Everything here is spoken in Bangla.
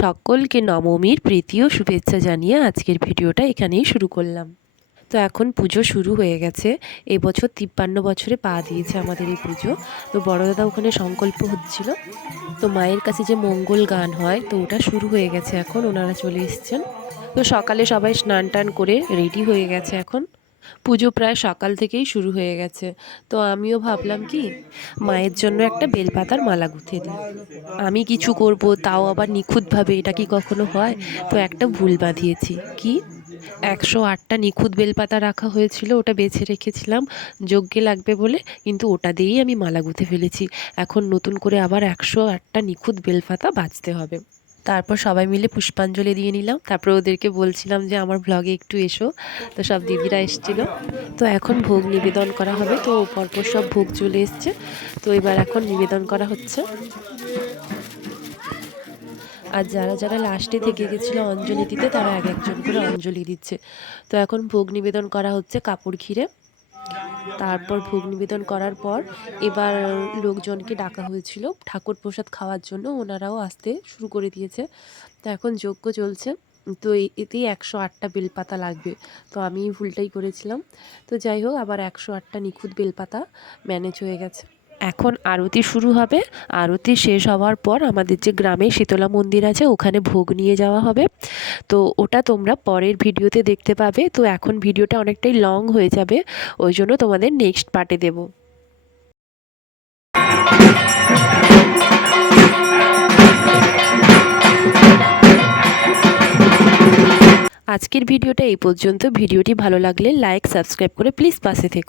সকলকে নবমীর প্রীতি ও শুভেচ্ছা জানিয়ে আজকের ভিডিওটা এখানেই শুরু করলাম। তো এখন পুজো শুরু হয়ে গেছে। এবছর 53 বছরে পা দিয়েছে আমাদের এই পুজো। তো বড় দাদা ওখানে সংকল্প হচ্ছিল। তো মায়ের কাছে যে মঙ্গল গান হয় তো ওটা শুরু হয়ে গেছে, এখন ওনারা চলে এসছেন। তো সকালে সবাই স্নান টান করে রেডি হয়ে গেছে এখন। পুজো প্রায় সকাল থেকেই শুরু হয়ে গেছে। তো আমিও ভাবলাম কি মায়ের জন্য একটা বেলপাতার মালা গুঁথে দিই। আমি কিছু করব তাও আবার নিখুঁতভাবে, এটা কি কখনো হয়? তো একটা ভুল বাঁধিয়েছি। কি, 108টা নিখুঁত বেলপাতা রাখা হয়েছিল, ওটা বেছে রেখেছিলাম যজ্ঞে লাগবে বলে, কিন্তু ওটা দিয়েই আমি মালা গুঁথে ফেলেছি। এখন নতুন করে আবার 108টা নিখুঁত বেলপাতা বাছতে হবে। তারপর সবাই মিলে পুষ্পাঞ্জলি দিয়ে নিলাম। তারপর ওদেরকে বলছিলাম যে আমার ব্লগে একটু এসো। তো সব দিদিরা এসেছিল। তো এখন ভোগ নিবেদন করা হবে। তো পরপর সব ভোগ চলে এসছে। তো এবার এখন নিবেদন করা হচ্ছে। আর যারা যারা লাস্টে থেকে গেছিলো অঞ্জলি দিতে, তারা এক একজন করে অঞ্জলি দিচ্ছে। তো এখন ভোগ নিবেদন করা হচ্ছে কাপড় ঘিরে। তারপর ভোগ নিবেদন করার পর এবার লোকজনকে ডাকা হয়েছিল ঠাকুর প্রসাদ খাওয়ার জন্য, ওনারাও আসতে শুরু করে দিয়েছে। তো এখন যজ্ঞ চলছে। তো এতেই 108টা বেলপাতা লাগবে। তো আমি ভুলটাই করেছিলাম। তো যাই হোক, আবার 108টা নিখুঁত বেলপাতা ম্যানেজ হয়ে গেছে। এখন আরতি শুরু হবে। আরতি শেষ হওয়ার পর আমাদের যে গ্রামে শীতলা মন্দির আছে ওখানে ভোগ নিয়ে যাওয়া হবে। তো ওটা তোমরা পরের ভিডিওতে দেখতে পাবে। তো এখন ভিডিওটা অনেকটাই লং হয়ে যাবে, ওই জন্য তোমাদের নেক্সট পার্টে দেব। আজকের ভিডিওটা এই পর্যন্ত। ভিডিওটি ভালো লাগলে লাইক সাবস্ক্রাইব করে প্লিজ পাশে থেকো।